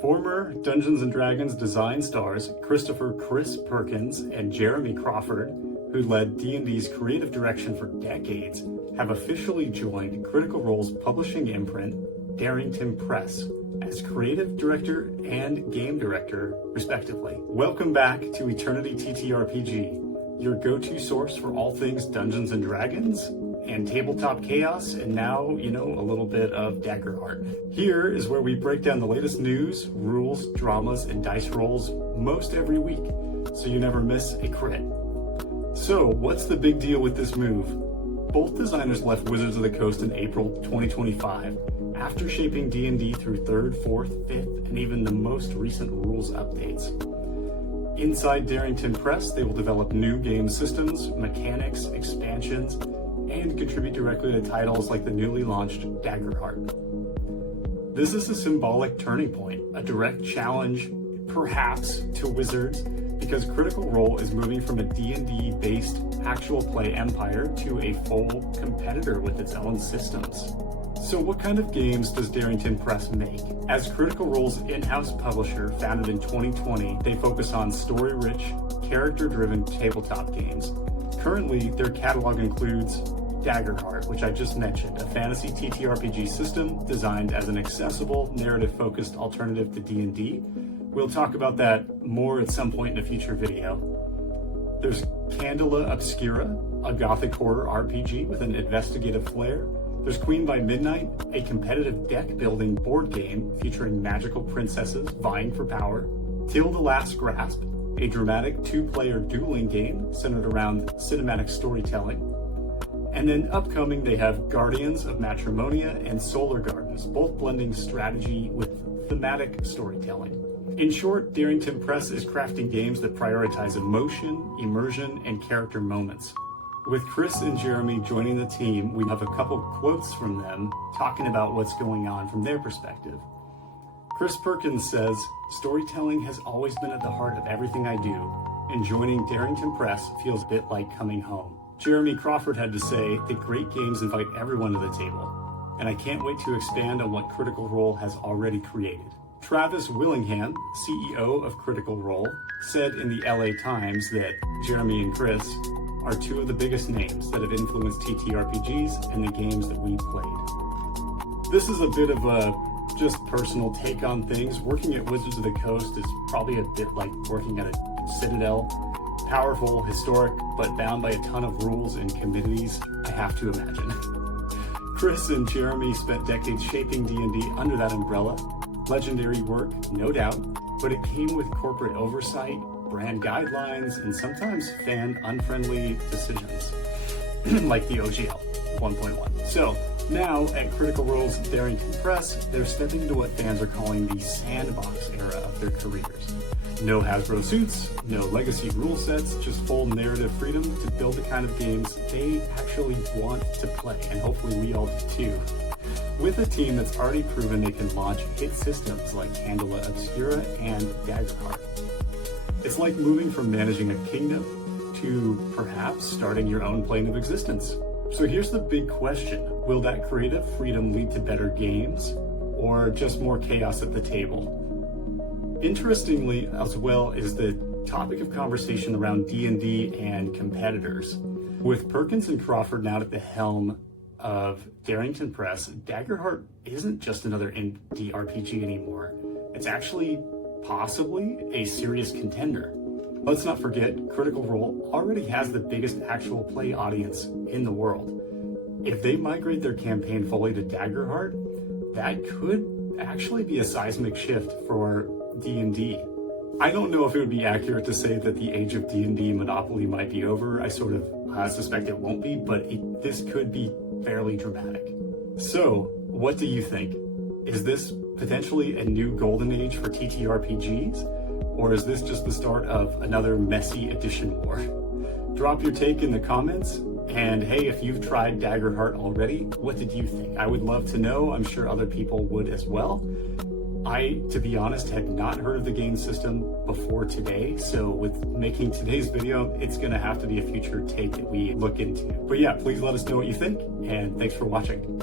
Former Dungeons & Dragons design stars Christopher "Chris" Perkins and Jeremy Crawford, who led D&D's creative direction for decades, have officially joined Critical Role's publishing imprint, Darrington Press, as creative director and game director, respectively. Welcome back to Eternity TTRPG, your go-to source for all things Dungeons & Dragons and tabletop chaos, and now, a little bit of Daggerheart. Here is where we break down the latest news, rules, dramas, and dice rolls most every week, so you never miss a crit. So, what's the big deal with this move? Both designers left Wizards of the Coast in April 2025, after shaping D&D through 3rd, 4th, 5th, and even the most recent rules updates. Inside Darrington Press, they will develop new game systems, mechanics, expansions, and contribute directly to titles like the newly launched Daggerheart. This is a symbolic turning point, a direct challenge, perhaps, to Wizards, because Critical Role is moving from a D&D based actual play empire to a full competitor with its own systems. So what kind of games does Darrington Press make? As Critical Role's in-house publisher, founded in 2020, they focus on story-rich, character-driven tabletop games. Currently, their catalog includes Daggerheart, which I just mentioned, a fantasy TTRPG system designed as an accessible, narrative-focused alternative to D&D. We'll talk about that more at some point in a future video. There's Candela Obscura, a gothic horror RPG with an investigative flair. There's Queen by Midnight, a competitive deck-building board game featuring magical princesses vying for power. Till the Last Grasp, a dramatic two-player dueling game centered around cinematic storytelling. And then upcoming, they have Guardians of Matrimonia and Solar Gardens, both blending strategy with thematic storytelling. In short, Darrington Press is crafting games that prioritize emotion, immersion, and character moments. With Chris and Jeremy joining the team, we have a couple quotes from them talking about what's going on from their perspective. Chris Perkins says, "Storytelling has always been at the heart of everything I do, and joining Darrington Press feels a bit like coming home." Jeremy Crawford had to say that great games invite everyone to the table, and I can't wait to expand on what Critical Role has already created. Travis Willingham, CEO of Critical Role, said in the LA Times that Jeremy and Chris are two of the biggest names that have influenced TTRPGs and the games that we've played. This is a bit of a just personal take on things. Working at Wizards of the Coast is probably a bit like working at a citadel. Powerful, historic, but bound by a ton of rules and committees, I have to imagine. Chris and Jeremy spent decades shaping D&D under that umbrella. Legendary work, no doubt, but it came with corporate oversight, brand guidelines, and sometimes fan-unfriendly decisions, like the OGL 1.1. So now at Critical Role's Darrington Press, they're stepping into what fans are calling the sandbox era of their careers. No Hasbro suits, no legacy rule sets, just full narrative freedom to build the kind of games they actually want to play, and hopefully we all do too. With a team that's already proven they can launch hit systems like Candela Obscura and Daggerheart. It's like moving from managing a kingdom to perhaps starting your own plane of existence. So here's the big question. Will that creative freedom lead to better games, or just more chaos at the table? Interestingly, as well, is the topic of conversation around D&D and competitors. With Perkins and Crawford now at the helm of Darrington Press, Daggerheart isn't just another indie RPG anymore. It's actually possibly a serious contender. Let's not forget, Critical Role already has the biggest actual play audience in the world. If they migrate their campaign fully to Daggerheart, that could actually be a seismic shift for D&D. I don't know if it would be accurate to say that the age of D&D monopoly might be over. I sort of suspect it won't be, but this could be fairly dramatic. So, what do you think? Is this potentially a new golden age for TTRPGs? Or is this just the start of another messy edition war? Drop your take in the comments. And hey, if you've tried Daggerheart already, what did you think? I would love to know. I'm sure other people would as well. I, to be honest, had not heard of the game system before today, so with making today's video, it's going to have to be a future take that we look into. But yeah, please let us know what you think, and thanks for watching.